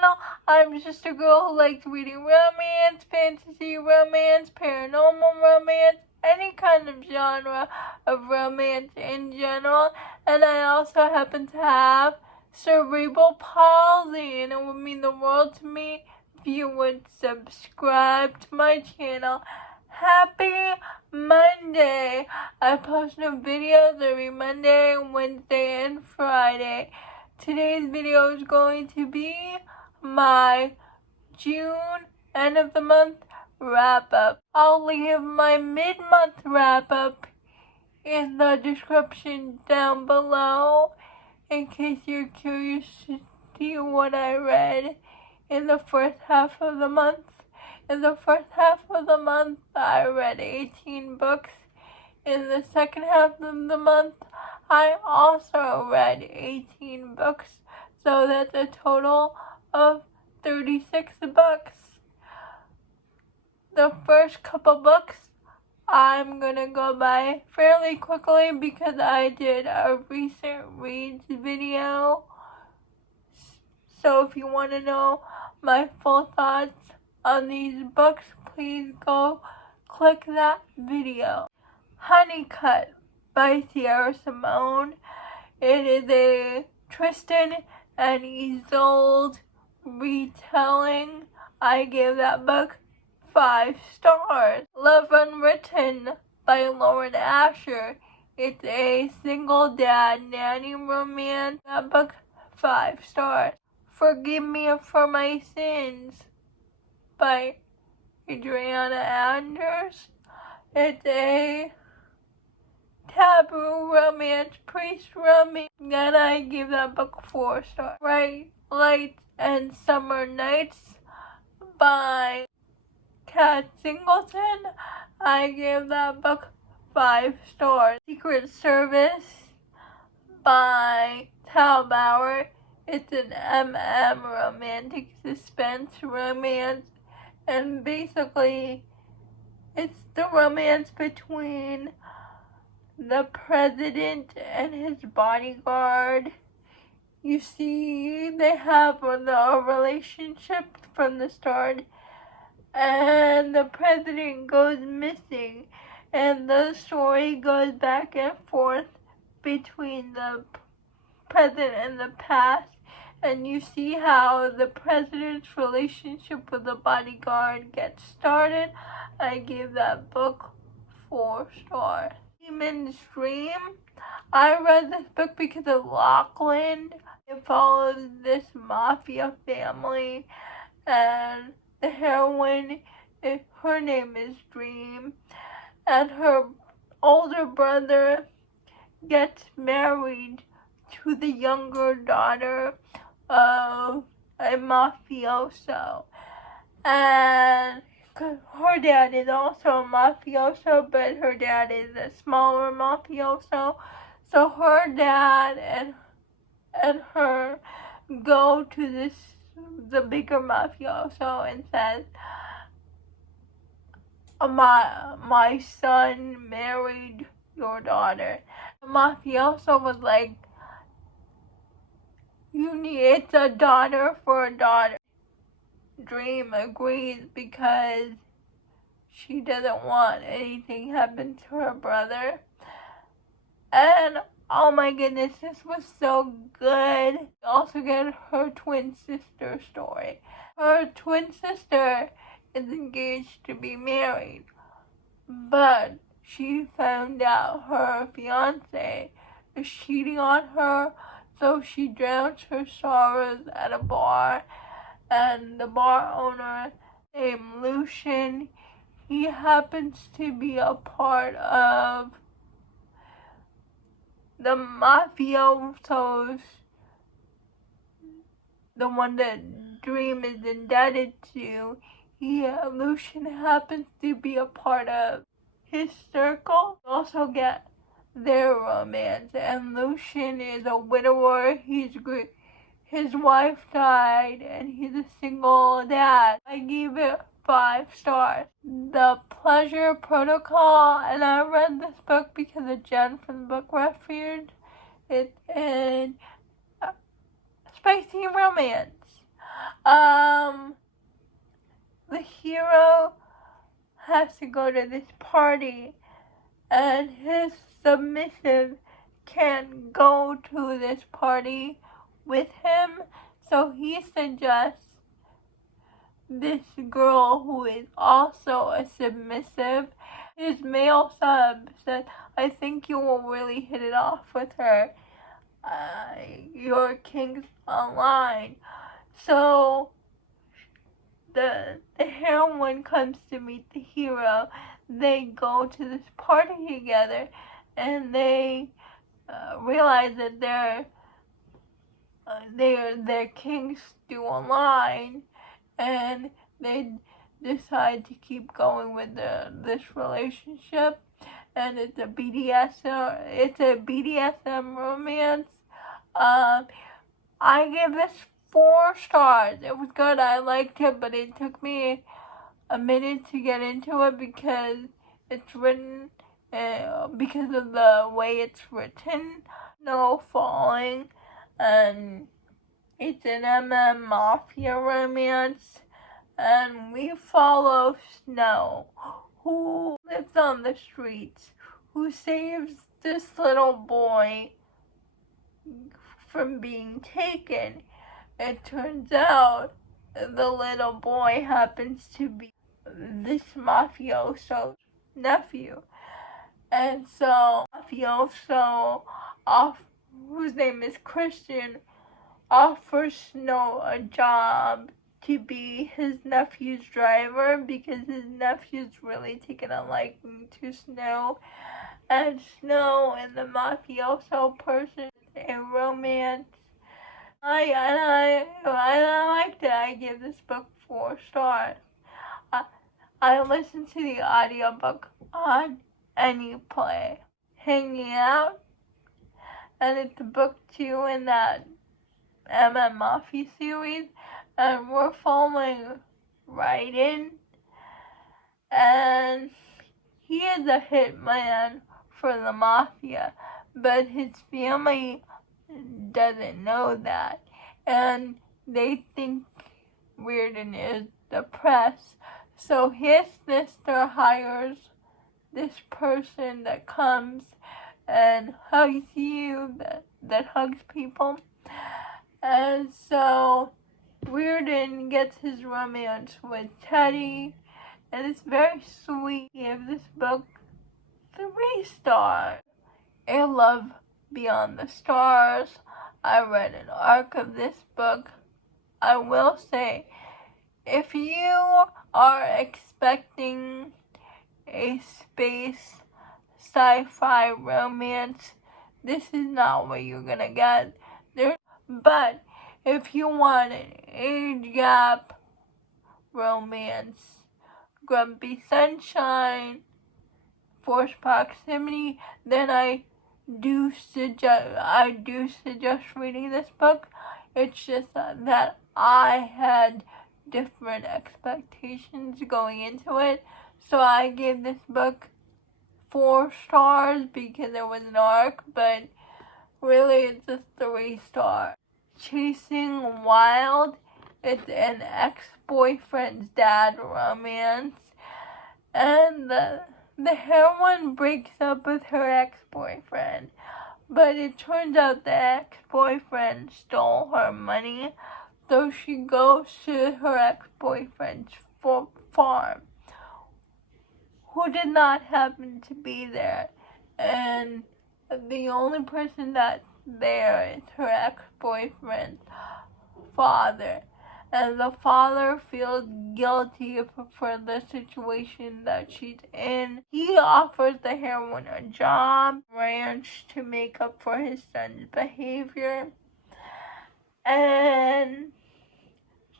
channel. I'm just a girl who likes reading romance, fantasy romance, paranormal romance, any kind of genre of romance in general. And I also happen to have cerebral palsy, and it would mean the world to me if you would subscribe to my channel. Happy Monday! I post new videos every Monday, Wednesday, and Friday. Today's video is going to be my June end of the month wrap up. I'll leave my mid-month wrap up in the description down below in case you're curious to see what I read in the first half of the month. In the first half of the month, I read 18 books. In the second half of the month, I also read 18 books. So that's a total of 36 books. The first couple books I'm gonna go by fairly quickly because I did a recent reads video. So if you want to know my full thoughts on these books, please go click that video. Honeycut by Sierra Simone. It is a Tristan and Isolde retelling. I gave that book 5 stars. Love Unwritten by Lauren Asher. It's a single dad nanny romance. That book 5 stars. Forgive Me for My Sins by Adriana Anders. It's a taboo romance, priest romance, and I give that book 4 stars. Bright Lights and Summer Nights by Kat Singleton. I gave that book 5 stars. Secret Service by Tal Bauer. It's an romantic suspense romance, and basically it's the romance between the president and his bodyguard. You see, they have a relationship from the start, and the president goes missing, and the story goes back and forth between the present and the past, and you see how the president's relationship with the bodyguard gets started. I gave that book 4 stars. Demon's Dream. I read this book because of Lachlan. It follows this mafia family, and the heroine, her name is Dream, and her older brother gets married to the younger daughter of a mafioso, and her dad is also a mafioso, but her dad is a smaller mafioso. So her dad and her go to the bigger mafioso and says, my son married your daughter. The mafioso was like, it's a daughter for a daughter. Dream agrees because she doesn't want anything happen to her brother. And oh my goodness, this was so good. We also get her twin sister story. Her twin sister is engaged to be married, but she found out her fiance is cheating on her, so she drowns her sorrows at a bar, and the bar owner named Lucian, he happens to be a part of the mafiosos, the one that Dream is indebted to. Lucian happens to be a part of his circle. We also get their romance, and Lucian is a widower. His wife died, and he's a single dad. I gave it 5 stars. The Pleasure Protocol, and I read this book because of Jen from the book Feud. It's a spicy romance. The hero has to go to this party, and his submissive can't go to this party with him, so he suggests this girl who is also a submissive. His male sub said, I think you will really hit it off with her. Your king's online. So the heroine comes to meet the hero. They go to this party together, and they realize that their kings do online, and they decide to keep going with this relationship. And it's a BDSM romance. I give this 4 stars. It was good. I liked it, but it took me a minute to get into it because it's written, because of the way it's written. No falling, and it's an mafia romance, and we follow Snow, who lives on the streets, who saves this little boy from being taken. It turns out the little boy happens to be this mafioso's nephew. And so mafioso, whose name is Christian, offers Snow a job to be his nephew's driver because his nephew's really taken a liking to Snow. And Snow and the mafioso person, a romance. I liked it. I give this book 4 stars. I listened to the audiobook on any play. Hanging Out, and it's book 2 in that Mafia series, and we're following Raiden, and he is a hitman for the mafia, but his family doesn't know that, and they think Reardon is depressed. So his sister hires this person that comes and hugs you, that hugs people. And so Reardon gets his romance with Teddy, and it's very sweet. I give this book 3 stars. A Love Beyond the Stars. I read an arc of this book. I will say, if you are expecting a space sci-fi romance, this is not what you're gonna get. But if you want an age gap romance, Grumpy Sunshine, Forced Proximity, then I do suggest reading this book. It's just that I had different expectations going into it, so I gave this book 4 stars because it was an arc, but really it's just 3 stars. Chasing Wild, it's an ex-boyfriend's dad romance, and the heroine breaks up with her ex-boyfriend, but it turns out the ex-boyfriend stole her money, so she goes to her ex-boyfriend's farm, who did not happen to be there, and the only person that's there is her ex-boyfriend's father. And the father feels guilty for the situation that she's in. He offers the heroine a job, ranch, to make up for his son's behavior. And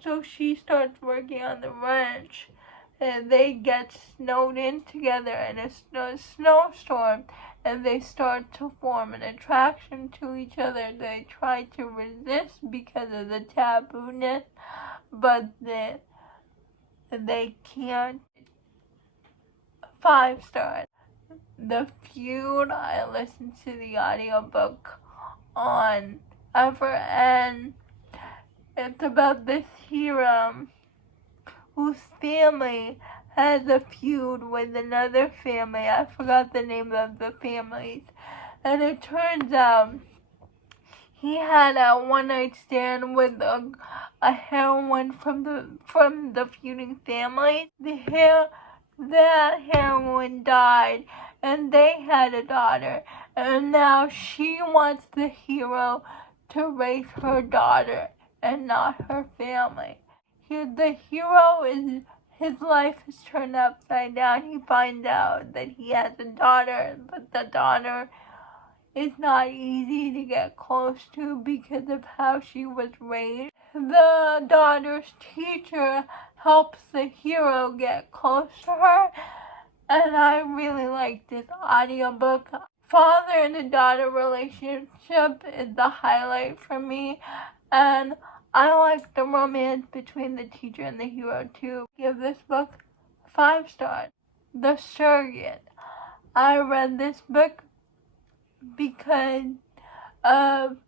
so she starts working on the ranch, and they get snowed in together in a snowstorm, and they start to form an attraction to each other. They try to resist because of the tabooness, but they can't. 5 stars. The Feud, I listened to the audiobook on Ever, and It's about this hero whose family has a feud with another family. I forgot the name of the families. And it turns out he had a one-night stand with a heroine from the feuding family. That heroine died, and they had a daughter, and now she wants the hero to raise her daughter and not her family. The hero is his life is turned upside down. He finds out that he has a daughter, but the daughter is not easy to get close to because of how she was raised. The daughter's teacher helps the hero get close to her, and I really like this audiobook. Father and daughter relationship is the highlight for me, and I like the romance between the teacher and the hero too. Give this book 5 stars. The Surrogate. I read this book because of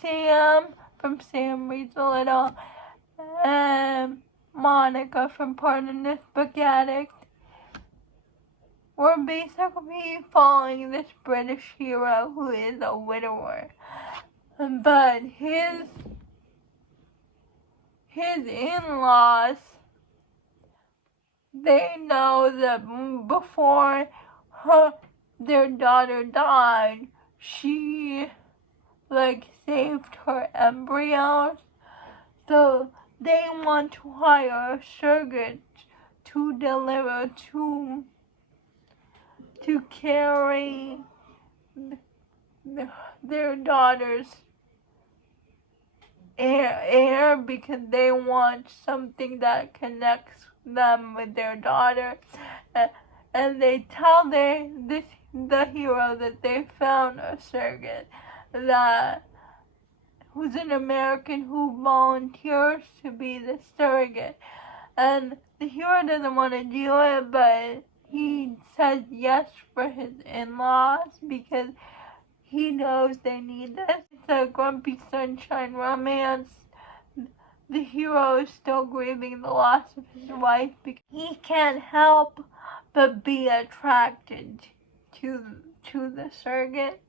Sam from Sam Reads a Little and Monica from Pardon This Book Addict. We're basically following this British hero who is a widower, but his in-laws, they know that before their daughter died, she saved her embryos, so they want to hire a surrogate to deliver to carry their daughter's heir because they want something that connects them with their daughter, and they tell the hero that they found a surrogate who's an American who volunteers to be the surrogate, and the hero doesn't want to do it, but he says yes for his in-laws because he knows they need this. It's a grumpy sunshine romance. The hero is still grieving the loss of his wife because he can't help but be attracted to the surrogate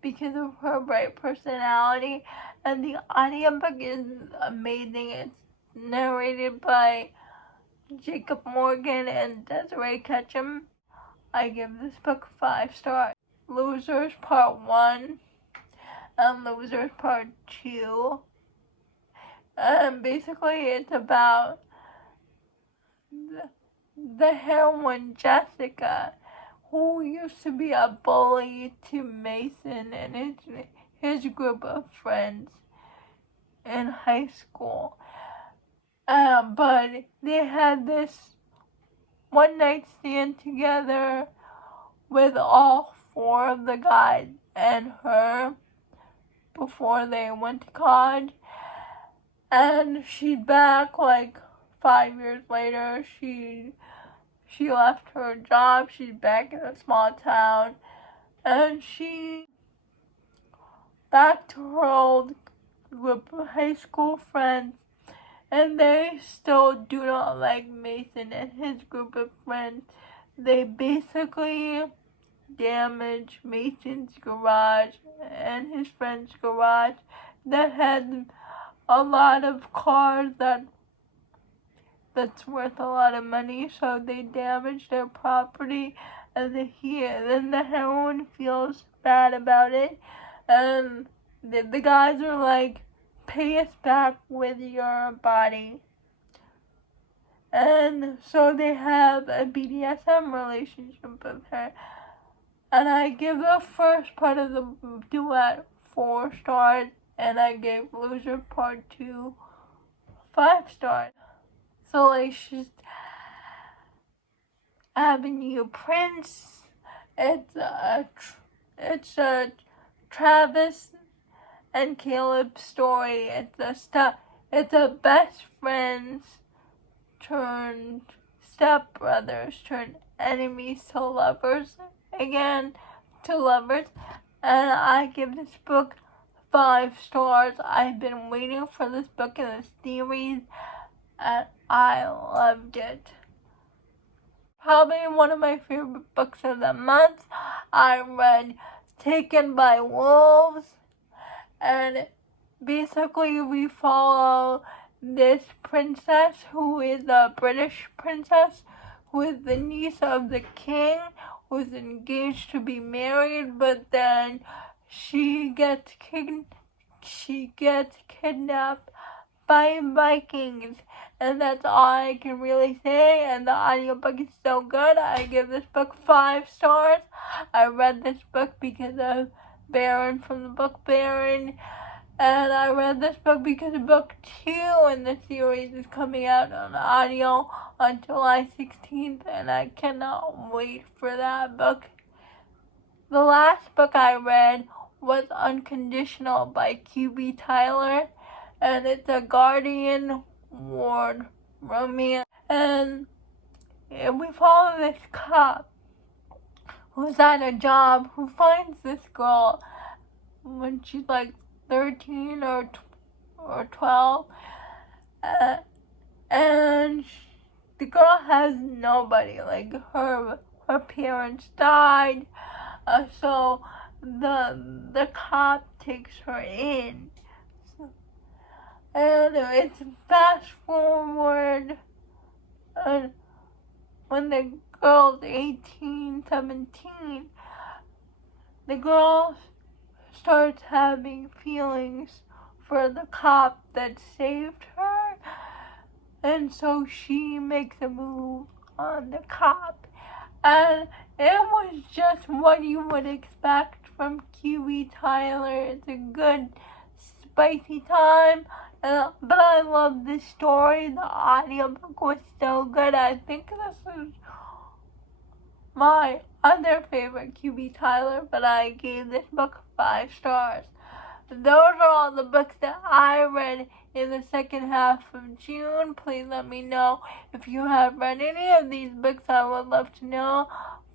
because of her bright personality. And the audiobook is amazing. It's narrated by Jacob Morgan and Desiree Ketchum. I give this book 5 stars. Losers Part 1 and Losers Part 2. Basically, it's about the heroine Jessica, who used to be a bully to Mason and his group of friends in high school. But they had this one night stand together with all 4 of the guys and her before they went to college. And she's back 5 years later. She left her job. She's back in a small town, and she back to her old group of high school friends, and they still do not like Mason and his group of friends. They basically damage Mason's garage and his friend's garage that had a lot of cars that's worth a lot of money, so they damage their property, and then the heroine feels bad about it, and the guys are like, pay us back with your body. And so they have a BDSM relationship with her. And I give the first part of the duet 4 stars, and I gave Loser Part 2 5 stars. Salacious Avenue Prince. It's a Travis and Caleb story. It's a best friends turned stepbrothers turned enemies to lovers and I give this book 5 stars. I've been waiting for this book in the series, and I loved it. Probably one of my favorite books of the month. I read Taken by Wolves, and basically we follow this princess who is a British princess, who is the niece of the king, who is engaged to be married, but then she gets kidnapped by Vikings, and that's all I can really say. And the audiobook is so good. I give this book 5 stars. I read this book because of Baron from the book Baron, and I read this book because book 2 in the series is coming out on audio on July 16th, and I cannot wait for that book. The last book I read was Unconditional by Q.B. Tyler, and it's a Guardian Ward romance, and we follow this cop who's at a job who finds this girl when she's like 13 or 12, and the girl has nobody. Like her parents died, so the cop takes her in. And it's fast forward, and when the girl's 18, 17, the girl starts having feelings for the cop that saved her, and so she makes a move on the cop. And it was just what you would expect from Q.B. Tyler. It's a good, spicy time. But I love this story. The audiobook was so good. I think this is my other favorite Q.B. Tyler, but I gave this book 5 stars. Those are all the books that I read in the second half of June. Please let me know if you have read any of these books. I would love to know.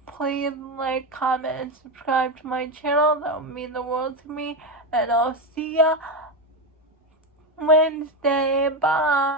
Please like, comment, and subscribe to my channel. That would mean the world to me. And I'll see ya Wednesday. Bye.